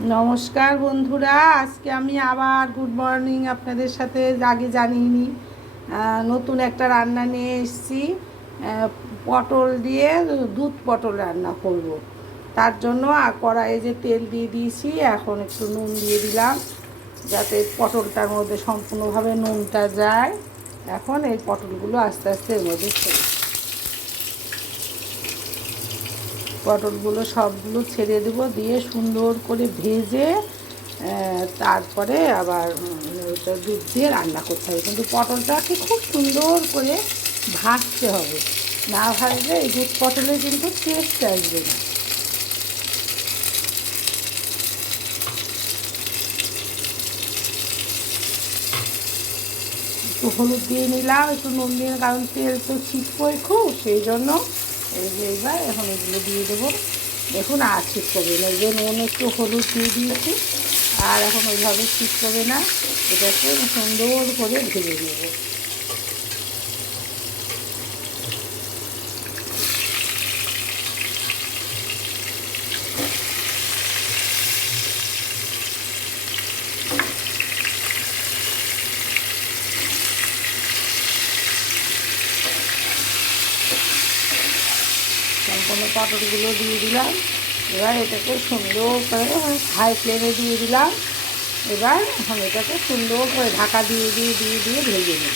নমস্কার বন্ধুরা, আজকে আমি আবার গুড মর্নিং আপনাদের সাথে আগে জানিয়ে নতুন একটা রান্না নিয়ে এসেছি। পটল দিয়ে দুধ পটল রান্না করব। তার জন্য কড়াইয়ে যে তেল দিয়ে দিয়েছি, এখন একটু নুন দিয়ে দিলাম, যাতে পটলটার মধ্যে সম্পূর্ণভাবে নুনটা যায়। এখন এই পটলগুলো আস্তে আস্তে এর মধ্যে ছেড়ে পটলগুলো সবগুলো ছেড়ে দেবো, দিয়ে সুন্দর করে ভেজে তারপরে আবার দুধ দিয়ে রান্না করতে হবে। কিন্তু পটলটাকে খুব সুন্দর করে ভাজতে হবে। না ভাজলে এই দুধ পটলে কিন্তু টেস্ট আসবে না। একটু হলুদ দিয়ে নিলাম, একটু নুন দিয়ে, কারণ তেল তো ছিটকোয় খুব, সেই জন্য এই এবার এখন এগুলো দিয়ে দেবো। দেখুন, আর ছিটকবে না। এই যে নুন একটু হলুদ দিয়ে দিয়েছি। আর এখন ওইভাবে ছিটকবে না। এটাকে সুন্দর করে ভেজে নেব সম্পূর্ণ পটলগুলো দিয়ে দিলাম। এবার এটাকে সুন্দর করে হাই ফ্লেমে দিয়ে দিলাম। এবার এখন এটাকে সুন্দর করে ঢাকা দিয়ে দিয়ে দিয়ে দিয়ে ভেজে নিই।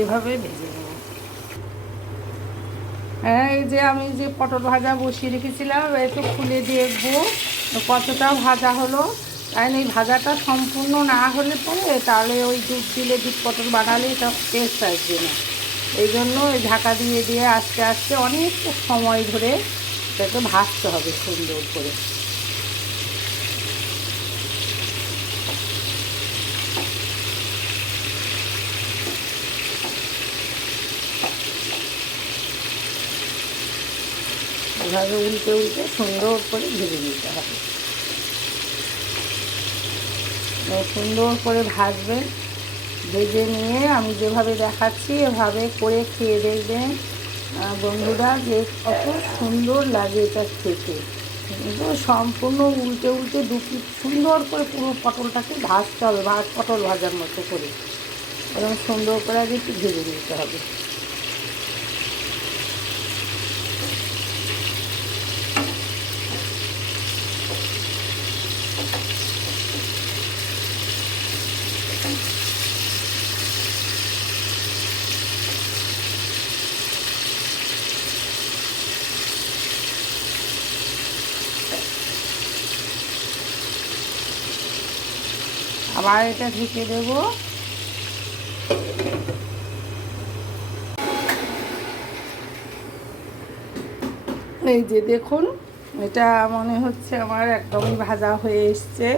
এভাবে ভেজে নেব। হ্যাঁ এই যে আমি যে পটল ভাজা বসিয়ে রেখেছিলাম একটু খুলে দেখব কতটা ভাজা হলো। কারণ এই ভাজাটা সম্পূর্ণ না হলে পরে তাহলে ওই দুধ দিলে, দুধ পটল বানালে এটা টেস্ট আসবে না। এই জন্য ওই ঢাকা দিয়ে দিয়ে আস্তে আস্তে অনেকটা সময় ধরে এটাকে ভাজতে হবে সুন্দর করে। এভাবে উল্টে উল্টে সুন্দর করে ভেজে নিতে হবে। সুন্দর করে ভাজবেন, ভেজে নিয়ে আমি যেভাবে দেখাচ্ছি, এভাবে করে খেয়ে দেখবেন। বন্ধুরা, যে কত সুন্দর লাগে এটা খেতে। কিন্তু সম্পূর্ণ উল্টে উল্টে দুটি সুন্দর করে পুরো পটলটাকে ভাজতে হবে, ভাত পটল ভাজার মতো করে। এবং সুন্দর করে আগে একটু ভেজে নিতে হবে। আবার এটা ঢেকে দেবো। এই যে দেখুন, এটা মনে হচ্ছে আমার একদমই ভাজা হয়ে এসছে।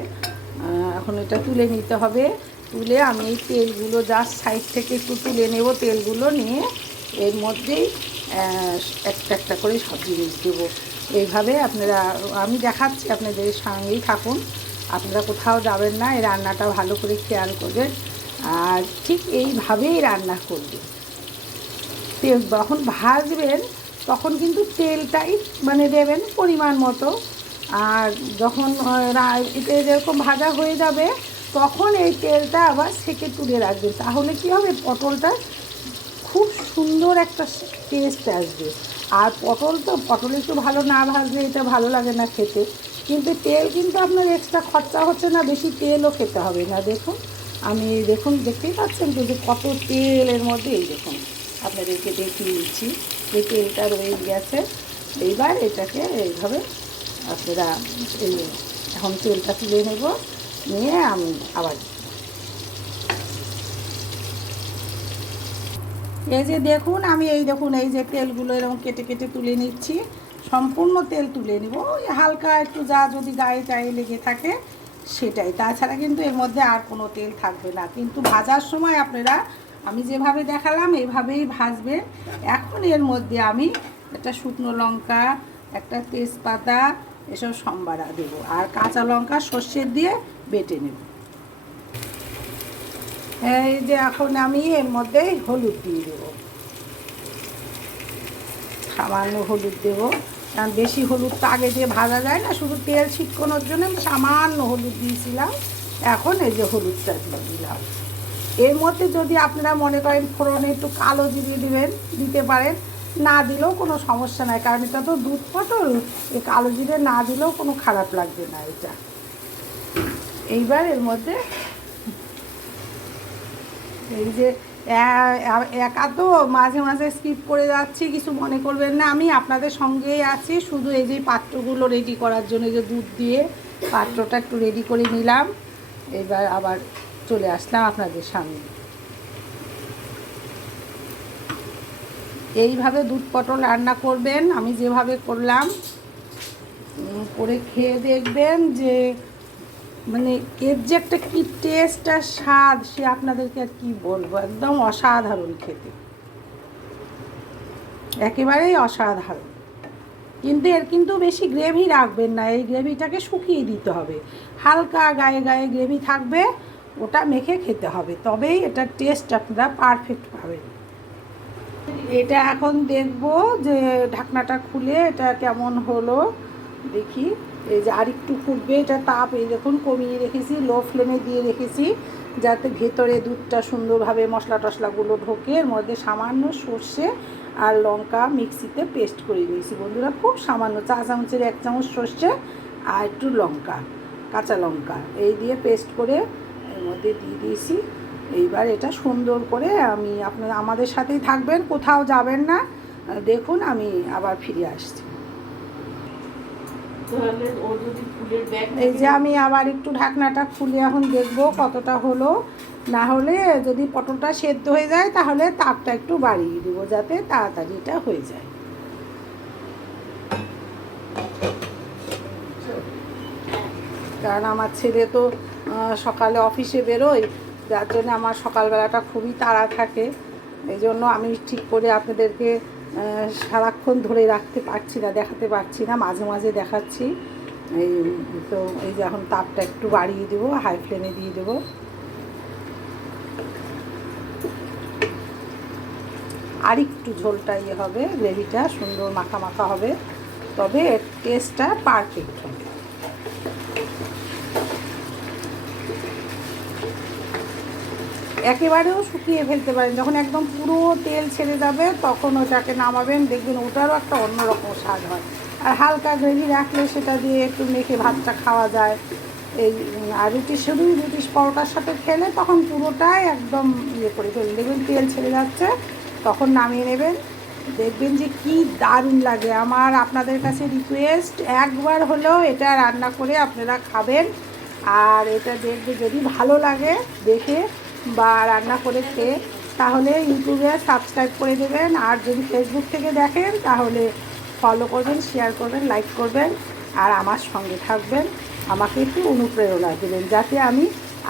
এখন এটা তুলে নিতে হবে। তুলে আমি এই তেলগুলো জাস্ট সাইড থেকে একটু তুলে নেব তেলগুলো নিয়ে। এর মধ্যেই একটা একটা করে সব জিনিস দেবো। এইভাবে আপনারা, আমি দেখাচ্ছি আপনাদের সঙ্গেই থাকুন। আপনারা কোথাও যাবেন না, এই রান্নাটা ভালো করে খেয়াল করবেন। আর ঠিক এইভাবেই রান্না করবেন। তেল যখন ভাজবেন, তখন কিন্তু তেলটাই মানে দেবেন পরিমাণ মতো। আর যখন এটা যেরকম ভাজা হয়ে যাবে, তখন এই তেলটা আবার সেকে তুলে রাখবেন। তাহলে কি হবে? পটলটা খুব সুন্দর একটা টেস্ট আসবে। আর পটল তো, পটল একটু ভালো না ভাজলে এটা ভালো লাগে না খেতে। কিন্তু তেল কিন্তু আপনার এক্সট্রা খরচা হচ্ছে না, বেশি তেলও খেতে হবে না। দেখুন, আমি দেখুন, দেখতেই পাচ্ছেন কিন্তু কত তেল এর মধ্যে, এই দেখুন, আপনাদেরকে দেখিয়ে দিচ্ছি। যে তেলটা রয়ে গেছে। এইবার এটাকে এইভাবে আপনারা এই এখন তেলটা তুলে নেব, নিয়ে আমি আবার এই যে দেখুন, আমি এই দেখুন, এই যে তেলগুলো এরকম কেটে কেটে তুলে নিচ্ছি। সম্পূর্ণ তেল তুলে নিব। ওই হালকা একটু যা যদি গায়ে চায়ে লেগে থাকে সেটাই। তাছাড়া কিন্তু এর মধ্যে আর কোনো তেল থাকবে না। কিন্তু ভাজার সময় আপনারা, আমি যেভাবে দেখালাম এইভাবেই ভাজবেন। এখন এর মধ্যে আমি একটা শুকনো লঙ্কা, একটা তেজপাতা, এসব সম্বারা দেবো। আর কাঁচা লঙ্কা সর্ষের দিয়ে বেটে নেব। এই যে এখন আমি এর মধ্যে হলুদ দিয়ে দেবো। সামান্য হলুদ দেবো। কারণ বেশি হলুদ তো আগে দিয়ে ভাজা যায় না, শুধু তেল ছিটকোনোর জন্য আমি সামান্য হলুদ দিয়েছিলাম। এখন এই যে হলুদটা দিয়ে দিলাম। এর মধ্যে যদি আপনারা মনে করেন ফোড়নে একটু কালো জিরে দিবেন, দিতে পারেন। না দিলেও কোনো সমস্যা নাই, কারণ এটা তো দুধ পটল। এই কালো জিরে না দিলেও কোনো খারাপ লাগবে না এটা। এইবার এর মধ্যে এই যে একা তো মাঝে মাঝে স্কিপ করে যাচ্ছি, কিছু মনে করবেন না। আমি আপনাদের সঙ্গেই আছি, শুধু এই যে পাত্রগুলো রেডি করার জন্য যে দুধ দিয়ে পাত্রটা একটু রেডি করে নিলাম। এবার আবার চলে আসলাম আপনাদের সামনে। এইভাবে দুধ পটল রান্না করবেন, আমি যেভাবে করলাম করে খেয়ে দেখবেন যে মানে এর যে একটা কি টেস্ট আর স্বাদ, সে আপনাদেরকে আর কি বলব? একদম অসাধারণ খেতে। একেবারেই অসাধারণ। কিন্তু এর কিন্তু বেশি গ্রেভি রাখবেন না, এই গ্রেভিটাকে শুকিয়ে দিতে হবে। হালকা গায়ে গায়ে গ্রেভি থাকবে, ওটা মেখে খেতে হবে। তবেই এটার টেস্ট আপনারা পারফেক্ট পাবেন। এটা এখন দেখব যে ঢাকনাটা খুলে এটা কেমন হলো, দেখি। এই যে আরেকটু ফুটবে এটা তাপ, এই দেখুন, কমিয়ে রেখেছি লো ফ্লেমে দিয়ে রেখেছি, যাতে ভেতরে দুধটা সুন্দরভাবে মশলা টশলাগুলো ঢোকে। এর মধ্যে সামান্য সর্ষে আর লঙ্কা মিক্সিতে পেস্ট করে দিয়েছি বন্ধুরা, খুব সামান্য চা চামচের এক চামচ সর্ষে আর একটু লঙ্কা, কাঁচা লঙ্কা, এই দিয়ে পেস্ট করে এর মধ্যে দিয়ে দিয়েছি। এইবার এটা সুন্দর করে আমি আপনার, আমাদের সাথেই থাকবেন, কোথাও যাবেন না। দেখুন, আমি আবার ফিরে আসছি তাহলে ও যদি ফুলের ব্যাগ এই যে আমি আবার একটু ঢাকনাটা খুলে এখন দেখব কতটা হলো। না হলে যদি পটলটা সেদ্ধ হয়ে যায় তাহলে তাপটা একটু বাড়িয়ে দেবো যাতে তাড়াতাড়ি এটা হয়ে যায়। কারণ আমার ছেলে তো সকালে অফিসে বেরোয় যার জন্য আমার সকালবেলাটা খুবই তাড়া থাকে। এই জন্য আমি ঠিক করে আপনাদেরকে সারাক্ষণ ধরে রাখতে পারছি না, দেখাতে পারছি না, মাঝে মাঝে দেখাচ্ছি। এই, তো এই যে এখন তাপটা একটু বাড়িয়ে দেবো হাই ফ্লেমে দিয়ে দেবো। আর একটু ঝোলটা ইয়ে হবে, গ্রেভিটা সুন্দর মাখা মাখা হবে, তবে এর টেস্টটা পারফেক্ট হবে। একেবারেও শুকিয়ে ফেলতে পারেন। যখন একদম পুরো তেল ছেড়ে যাবে, তখন ওটাকে নামাবেন, দেখবেন ওটারও একটা অন্যরকম স্বাদ হয়। আর হালকা গ্রেভি রাখলে সেটা দিয়ে একটু মেখে ভাতটা খাওয়া যায়। এই, আর রুটি শুধু রুটি পরোটার সাথে খেলে তখন পুরোটাই একদম ইয়ে করে ফেলবেন। দেখবেন তেল ছেড়ে যাচ্ছে, তখন নামিয়ে নেবেন। দেখবেন যে কি দারুণ লাগে। আমার আপনাদের কাছে রিকোয়েস্ট একবার হলেও এটা রান্না করে আপনারা খাবেন। আর এটা দেখবে যদি ভালো লাগে, দেখে বা রান্না করে খেয়ে, তাহলে ইউটিউবে সাবস্ক্রাইব করে দেবেন। আর যদি ফেসবুক থেকে দেখেন, তাহলে ফলো করবেন শেয়ার করবেন লাইক করবেন, আর আমার সঙ্গে থাকবেন। আমাকে একটু অনুপ্রেরণা দেবেন, যাতে আমি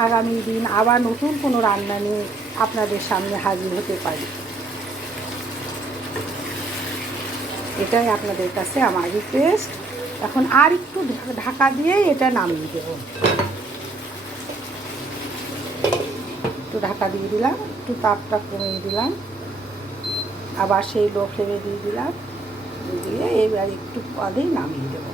আগামী দিন আবার নতুন কোনো রান্না নিয়ে আপনাদের সামনে হাজির হতে পারি। এটাই আপনাদের কাছে আমার রিকোয়েস্ট এখন আর একটু ঢাকা দিয়ে এটা নামিয়ে দেবো। একটু ঢাকা দিয়ে দিলাম, একটু তাপটা কমিয়ে দিলাম। আবার সেই লো ফ্লেমে দিয়ে দিলাম, দিয়ে এবার একটু পদেই নামিয়ে দেবো।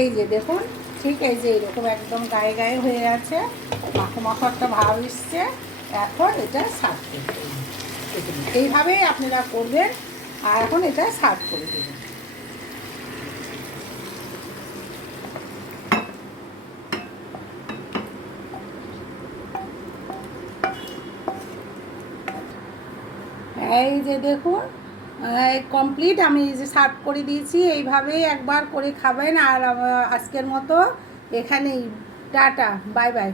এই যে দেখুন, ঠিক এই যে এরকম একদম গায়ে গায়ে হয়ে আছে, মাখো মাখো একটা ভাব এসছে, এখন এটা সার্ভ করে দেবেন এইভাবেই আপনারা করবেন, আর এখন এটা সার্ভ করে দেবেন। এই যে দেখুন কমপ্লিট আমি যে সার্ভ করে দিয়েছি, এইভাবেই একবার করে খাবেন আর আজকের মতো এখানেই, টাটা বাই বাই